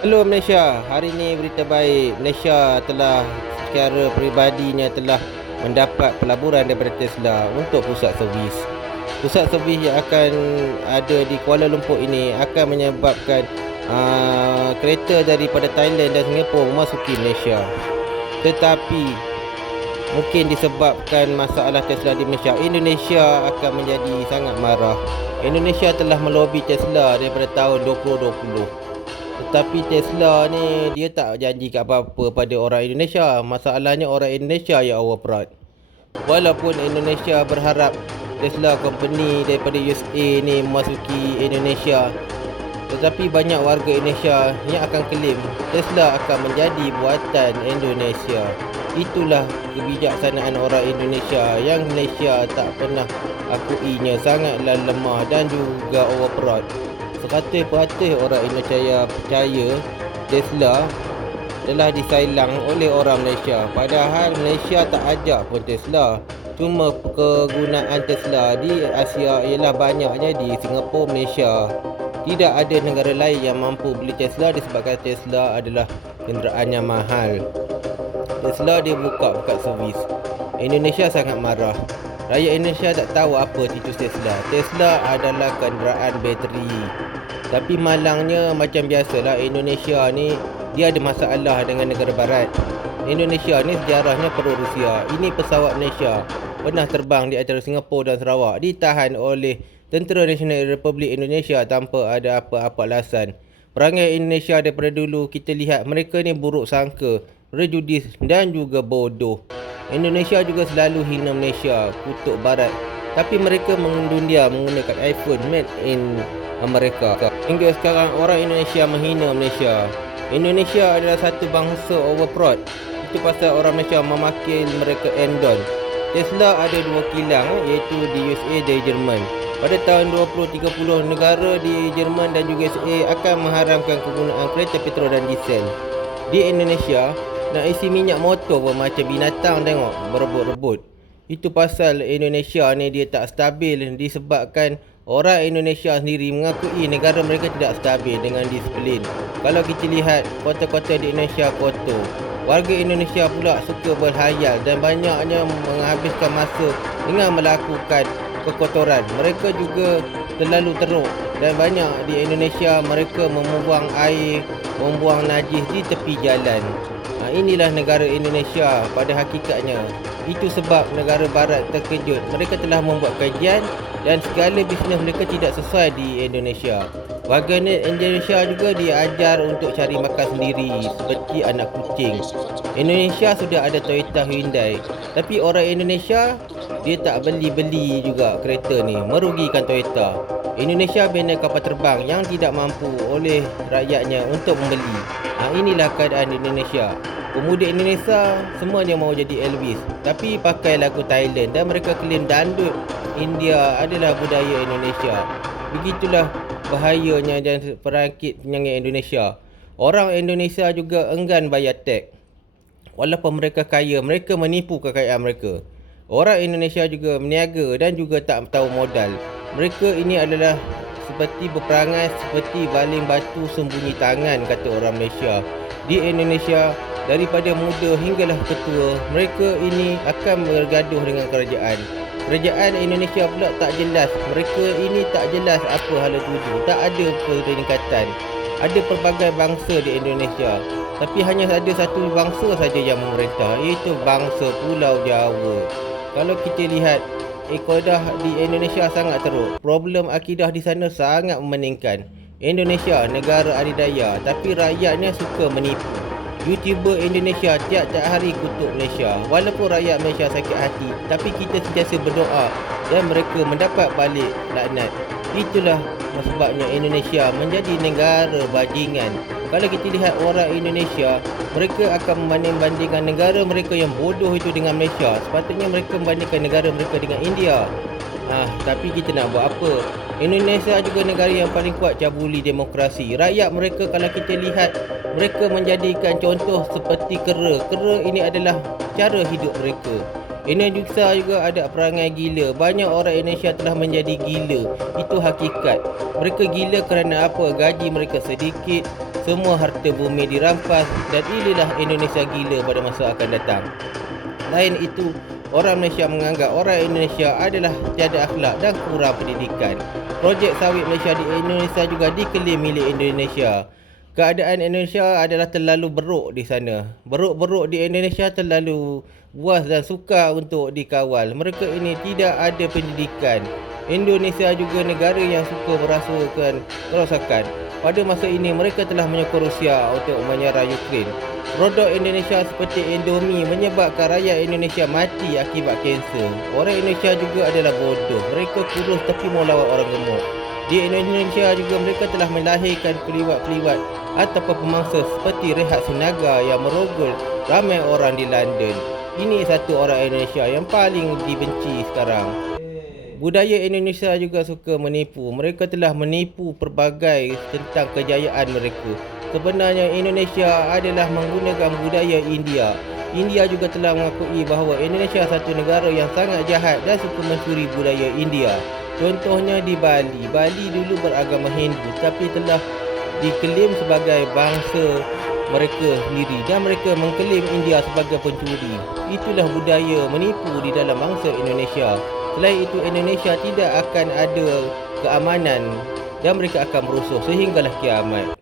Hello Malaysia, hari ini berita baik. Malaysia telah secara peribadinya telah mendapat pelaburan daripada Tesla untuk pusat servis. Pusat servis yang akan ada di Kuala Lumpur ini akan menyebabkan kereta daripada Thailand dan Singapura memasuki Malaysia. Tetapi mungkin disebabkan masalah Tesla di Malaysia, Indonesia akan menjadi sangat marah. Indonesia telah melobi Tesla daripada tahun 2020. Tetapi Tesla ni dia tak janji apa-apa pada orang Indonesia. Masalahnya orang Indonesia yang overproud. Walaupun Indonesia berharap Tesla company daripada USA ni memasuki Indonesia, tetapi banyak warga Indonesia yang akan klaim Tesla akan menjadi buatan Indonesia. Itulah kebijaksanaan orang Indonesia yang Malaysia tak pernah akuinya, sangatlah lemah dan juga overproud. 100% orang Indonesia percaya Tesla telah disailang oleh orang Malaysia. Padahal Malaysia tak ajak pun Tesla. Cuma kegunaan Tesla di Asia ialah banyaknya di Singapura, Malaysia. Tidak ada negara lain yang mampu beli Tesla disebabkan Tesla adalah kenderaan yang mahal. Tesla dia buka servis. Indonesia sangat marah. Rakyat Indonesia tak tahu apa titus Tesla. Tesla adalah kenderaan bateri. Tapi malangnya macam biasalah, Indonesia ni dia ada masalah dengan negara barat. Indonesia ni sejarahnya perlu Rusia. Ini pesawat Malaysia pernah terbang di antara Singapura dan Sarawak, ditahan oleh Tentera Nasional Republik Indonesia tanpa ada apa-apa alasan. Perangai Indonesia daripada dulu kita lihat mereka ni buruk sangka, prejudis dan juga bodoh. Indonesia juga selalu hina Malaysia, kutuk barat. Tapi mereka mendunia menggunakan iPhone made in Amerika. Hingga sekarang orang Indonesia menghina Malaysia. Indonesia adalah satu bangsa overproud. Itu pasal orang Malaysia memakil mereka endon. Tesla ada dua kilang, iaitu di USA dan Jerman. Pada tahun 2030, negara di Jerman dan juga USA akan mengharamkan kegunaan kereta petrol dan diesel. Di Indonesia, nak isi minyak motor pun macam binatang tengok, berebut-rebut. Itu pasal Indonesia ni dia tak stabil disebabkan orang Indonesia sendiri mengakui negara mereka tidak stabil dengan disiplin. Kalau kita lihat kota-kota di Indonesia kotor, warga Indonesia pula suka berhayal dan banyaknya menghabiskan masa dengan melakukan kekotoran. Mereka juga terlalu teruk dan banyak di Indonesia mereka membuang air, membuang najis di tepi jalan. Inilah negara Indonesia pada hakikatnya. Itu sebab negara barat terkejut. Mereka telah membuat kajian dan segala bisnes mereka tidak sesuai di Indonesia. Warganet Indonesia juga diajar untuk cari makan sendiri seperti anak kucing. Indonesia sudah ada Toyota, Hyundai, tapi orang Indonesia dia tak beli juga kereta ni, merugikan Toyota. Indonesia bina kapal terbang yang tidak mampu oleh rakyatnya untuk membeli. Inilah keadaan Indonesia. Pemuda Indonesia semuanya mau jadi Elvis, tapi pakai lagu Thailand dan mereka klaim dandut India adalah budaya Indonesia. Begitulah bahayanya dan perangkit penyakit Indonesia. Orang Indonesia juga enggan bayar teks. Walaupun mereka kaya, mereka menipu kekayaan mereka. Orang Indonesia juga meniaga dan juga tak tahu modal. Mereka ini adalah seperti berperangai seperti baling batu sembunyi tangan, kata orang Malaysia. Di Indonesia, daripada muda hinggalah ketua, mereka ini akan bergaduh dengan kerajaan. Kerajaan Indonesia pula tak jelas. Mereka ini tak jelas apa hala tuju. Tak ada peningkatan. Ada pelbagai bangsa di Indonesia, tapi hanya ada satu bangsa saja yang memerintah, iaitu bangsa Pulau Jawa. Kalau kita lihat, ekonomi di Indonesia sangat teruk. Problem akidah di sana sangat meningkat. Indonesia negara adidaya, tapi rakyatnya suka menipu. YouTuber Indonesia tiap-tiap hari kutuk Malaysia. Walaupun rakyat Malaysia sakit hati, tapi kita sentiasa berdoa dan mereka mendapat balik laknat. Itulah sebabnya Indonesia menjadi negara bajingan. Kalau kita lihat orang Indonesia, mereka akan membanding-bandingkan negara mereka yang bodoh itu dengan Malaysia. Sepatutnya mereka membandingkan negara mereka dengan India. Tapi kita nak buat apa? Indonesia juga negara yang paling kuat cabuli demokrasi. Rakyat mereka kalau kita lihat, mereka menjadikan contoh seperti kera. Kera ini adalah cara hidup mereka. Indonesia juga ada perangai gila. Banyak orang Indonesia telah menjadi gila. Itu hakikat. Mereka gila kerana apa? Gaji mereka sedikit, semua harta bumi dirampas dan inilah Indonesia gila pada masa akan datang. Lain itu, orang Malaysia menganggap orang Indonesia adalah tiada akhlak dan kurang pendidikan. Projek sawit Malaysia di Indonesia juga diklaim milik Indonesia. Keadaan Indonesia adalah terlalu beruk di sana. Beruk-beruk di Indonesia terlalu buas dan sukar untuk dikawal. Mereka ini tidak ada pendidikan. Indonesia juga negara yang suka merasukkan kerosakan. Pada masa ini mereka telah menyokong Rusia untuk menyerang Ukraine. Produk Indonesia seperti Indomie menyebabkan rakyat Indonesia mati akibat kanser. Orang Indonesia juga adalah bodoh. Mereka kurus tapi mau lawan orang gemuk. Di Indonesia juga mereka telah melahirkan peliwat-peliwat ataupun pemangsa seperti Rehat Sinaga yang merogol ramai orang di London. Ini satu orang Indonesia yang paling dibenci sekarang. Budaya Indonesia juga suka menipu. Mereka telah menipu pelbagai tentang kejayaan mereka. Sebenarnya Indonesia adalah menggunakan budaya India. India juga telah mengakui bahawa Indonesia satu negara yang sangat jahat dan suka mencuri budaya India. Contohnya di Bali. Bali dulu beragama Hindu tapi telah diklaim sebagai bangsa mereka sendiri dan mereka mengklaim India sebagai pencuri. Itulah budaya menipu di dalam bangsa Indonesia. Selain itu, Indonesia tidak akan ada keamanan dan mereka akan merusuh sehinggalah kiamat.